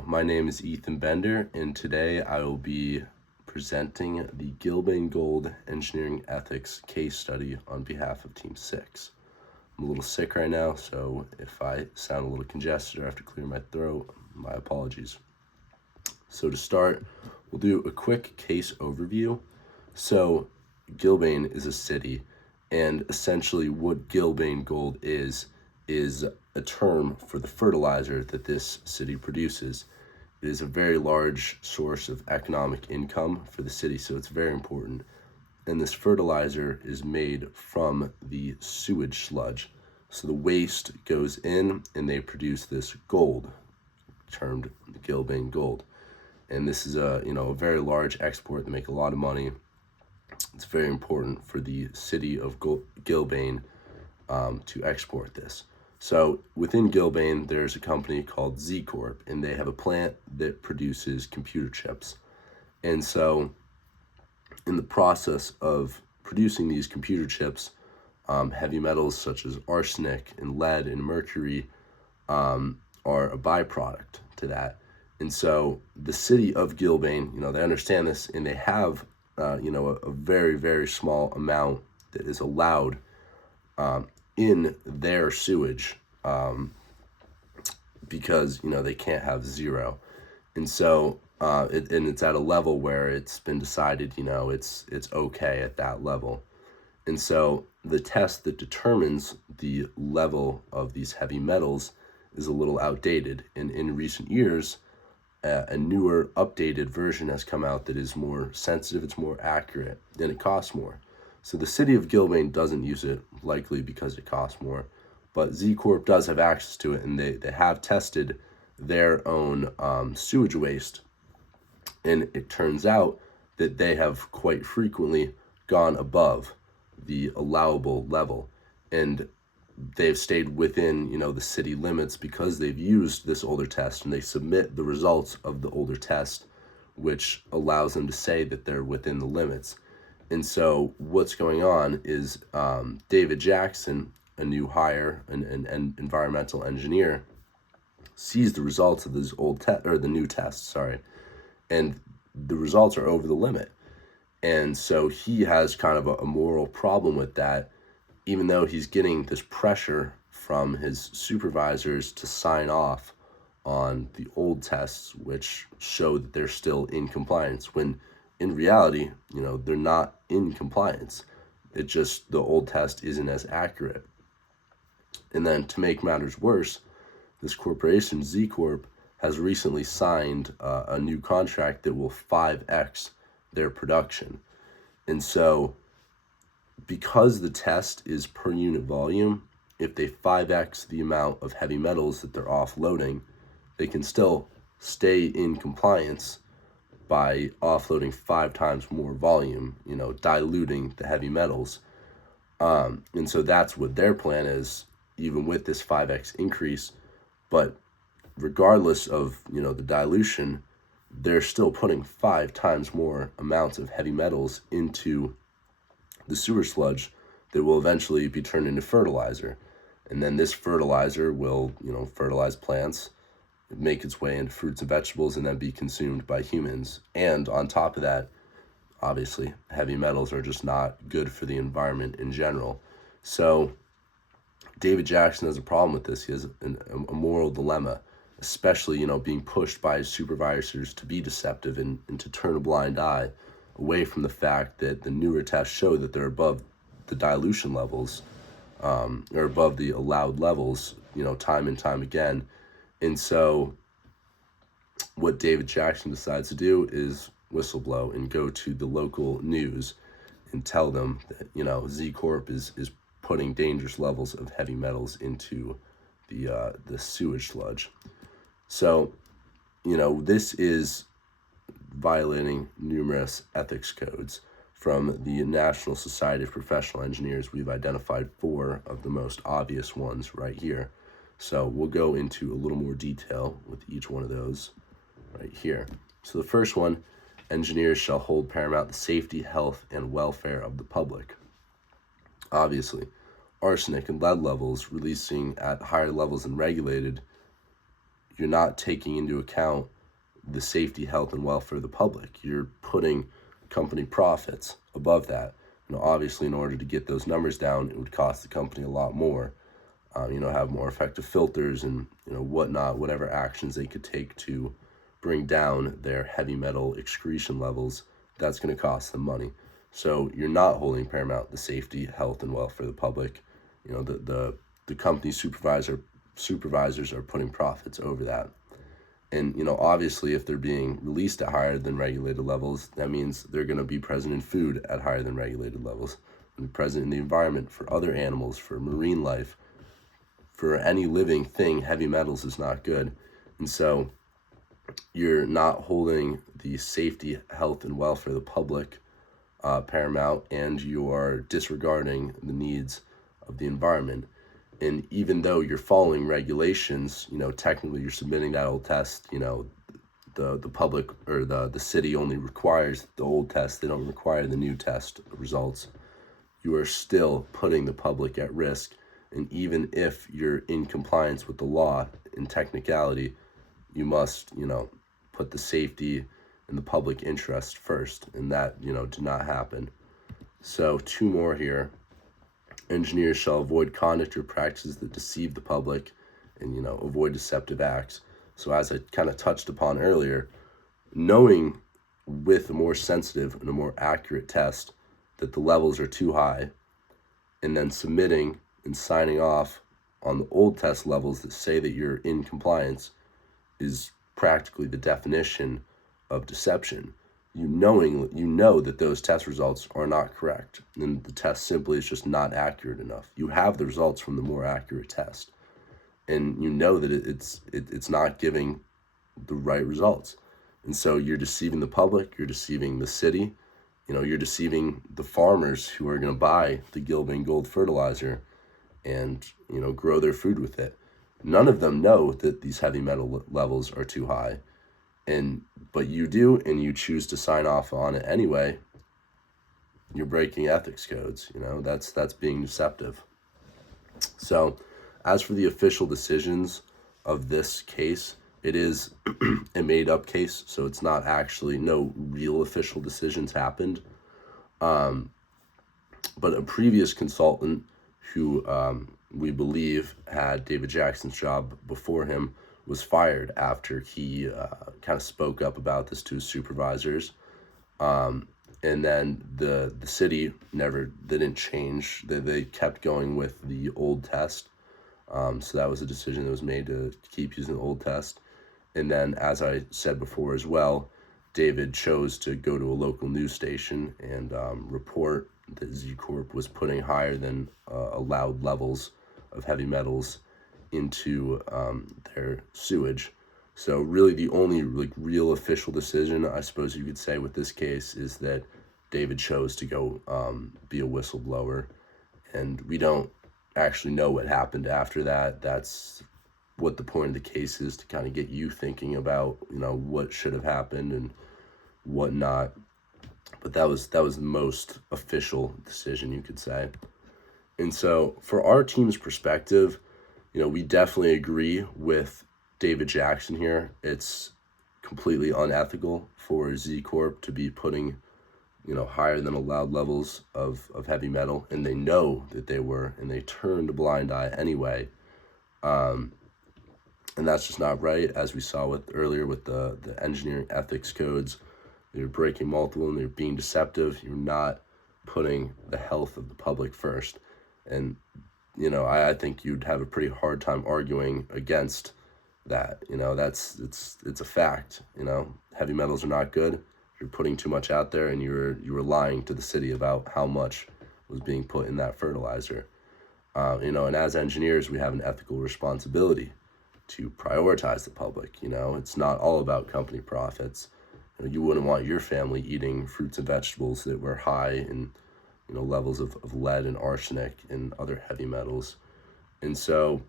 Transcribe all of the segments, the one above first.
Hello, my name is Ethan Bender, and today I will be presenting the Gilbane Gold Engineering Ethics case study on behalf of Team 6. I'm a little sick right now, so if I sound a little congested or have to clear my throat, my apologies. So to start, we'll do a quick case overview. So Gilbane is a city, and essentially what Gilbane Gold is a term for the fertilizer that this city produces. It is a very large source of economic income for the city, so it's very important. And this fertilizer is made from the sewage sludge. So the waste goes in and they produce this gold, termed Gilbane Gold. And this is a very large export. They make a lot of money. It's very important for the city of Gilbane to export this. So within Gilbane, there's a company called Z Corp, and they have a plant that produces computer chips. And so in the process of producing these computer chips, heavy metals such as arsenic and lead and mercury are a byproduct to that. And so the city of Gilbane, they understand this, and they have, a very, very small amount that is allowed in their sewage because they can't have zero. And so it's at a level where it's been decided it's okay at that level. And so the test that determines the level of these heavy metals is a little outdated, and in recent years a newer updated version has come out that is more sensitive, it's more accurate, and it costs more. So the city of Gilbane doesn't use it, likely because it costs more, but Z Corp does have access to it, and they have tested their own sewage waste, and it turns out that they have quite frequently gone above the allowable level, and they've stayed within the city limits because they've used this older test, and they submit the results of the older test, which allows them to say that they're within the limits. And so what's going on is David Jackson, a new hire, an environmental engineer, sees the results of this the new test, and the results are over the limit. And so he has kind of a moral problem with that, even though he's getting this pressure from his supervisors to sign off on the old tests, which show that they're still in compliance, when in reality, they're not in compliance. It just, the old test isn't as accurate. And then to make matters worse, this corporation, Z Corp, has recently signed a new contract that will 5x their production. And so because the test is per unit volume, if they 5x the amount of heavy metals that they're offloading, they can still stay in compliance by offloading 5 times more volume, diluting the heavy metals. And so that's what their plan is, even with this 5x increase. But regardless of, the dilution, they're still putting 5 times more amounts of heavy metals into the sewer sludge that will eventually be turned into fertilizer. And then this fertilizer will, fertilize plants, make its way into fruits and vegetables, and then be consumed by humans. And on top of that, obviously, heavy metals are just not good for the environment in general. So David Jackson has a problem with this. He has a moral dilemma, especially, being pushed by his supervisors to be deceptive and to turn a blind eye away from the fact that the newer tests show that they're above the dilution levels, or above the allowed levels, time and time again. And so what David Jackson decides to do is whistleblow and go to the local news and tell them that, Z Corp is putting dangerous levels of heavy metals into the sewage sludge. So, this is violating numerous ethics codes. From the National Society of Professional Engineers, we've identified 4 of the most obvious ones right here. So we'll go into a little more detail with each one of those right here. So the first one, engineers shall hold paramount the safety, health, and welfare of the public. Obviously, arsenic and lead levels releasing at higher levels than regulated, you're not taking into account the safety, health, and welfare of the public. You're putting company profits above that. Obviously, in order to get those numbers down, it would cost the company a lot more. Have more effective filters and whatnot, whatever actions they could take to bring down their heavy metal excretion levels. That's going to cost them money. So you're not holding paramount the safety, health, and welfare of the public. The company supervisors are putting profits over that. And obviously, if they're being released at higher than regulated levels, that means they're going to be present in food at higher than regulated levels, and present in the environment for other animals, for marine life, for any living thing. Heavy metals is not good. And so you're not holding the safety, health, and welfare of the public paramount, and you are disregarding the needs of the environment. And even though you're following regulations, technically you're submitting that old test, the public or the city only requires the old test. They don't require the new test results. You are still putting the public at risk. And even if you're in compliance with the law, in technicality, you must, put the safety and the public interest first. And that, did not happen. So 2 more here. Engineers shall avoid conduct or practices that deceive the public and, avoid deceptive acts. So as I kind of touched upon earlier, knowing with a more sensitive and a more accurate test that the levels are too high, and then submitting and signing off on the old test levels that say that you're in compliance is practically the definition of deception. You know that those test results are not correct, and the test simply is just not accurate enough. You have the results from the more accurate test, and you know that it's not giving the right results, and so you're deceiving the public, you're deceiving the city, you're deceiving the farmers who are going to buy the Gilbane Gold fertilizer and grow their food with it. None of them know that these heavy metal levels are too high. But you do, and you choose to sign off on it anyway. You're breaking ethics codes. That's being deceptive. So, as for the official decisions of this case, it is a made-up case, so it's not actually, no real official decisions happened. But a previous consultant who we believe had David Jackson's job before him was fired after he kind of spoke up about this to his supervisors. And then the city they didn't change. They kept going with the old test. So that was a decision that was made to keep using the old test. And then, as I said before as well, David chose to go to a local news station and report that Z Corp was putting higher than allowed levels of heavy metals into their sewage. So really the only real official decision, I suppose you could say, with this case is that David chose to go be a whistleblower, and we don't actually know what happened after that. That's what the point of the case is, to kind of get you thinking about what should have happened and what not. But that was the most official decision, you could say. And so for our team's perspective, we definitely agree with David Jackson here. It's completely unethical for Z Corp to be putting, higher than allowed levels of heavy metal, and they know that they were, and they turned a blind eye anyway. And that's just not right, as we saw earlier with the engineering ethics codes. They're breaking multiple, and they're being deceptive. You're not putting the health of the public first. And I think you'd have a pretty hard time arguing against that. It's a fact. Heavy metals are not good. You're putting too much out there, and you were lying to the city about how much was being put in that fertilizer. And as engineers, we have an ethical responsibility to prioritize the public. It's not all about company profits. You wouldn't want your family eating fruits and vegetables that were high in levels of lead and arsenic and other heavy metals. And so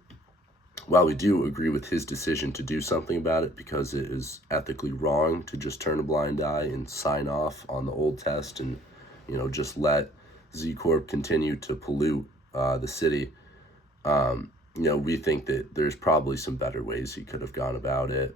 while we do agree with his decision to do something about it, because it is ethically wrong to just turn a blind eye and sign off on the old test and just let Z Corp continue to pollute the city, we think that there's probably some better ways he could have gone about it.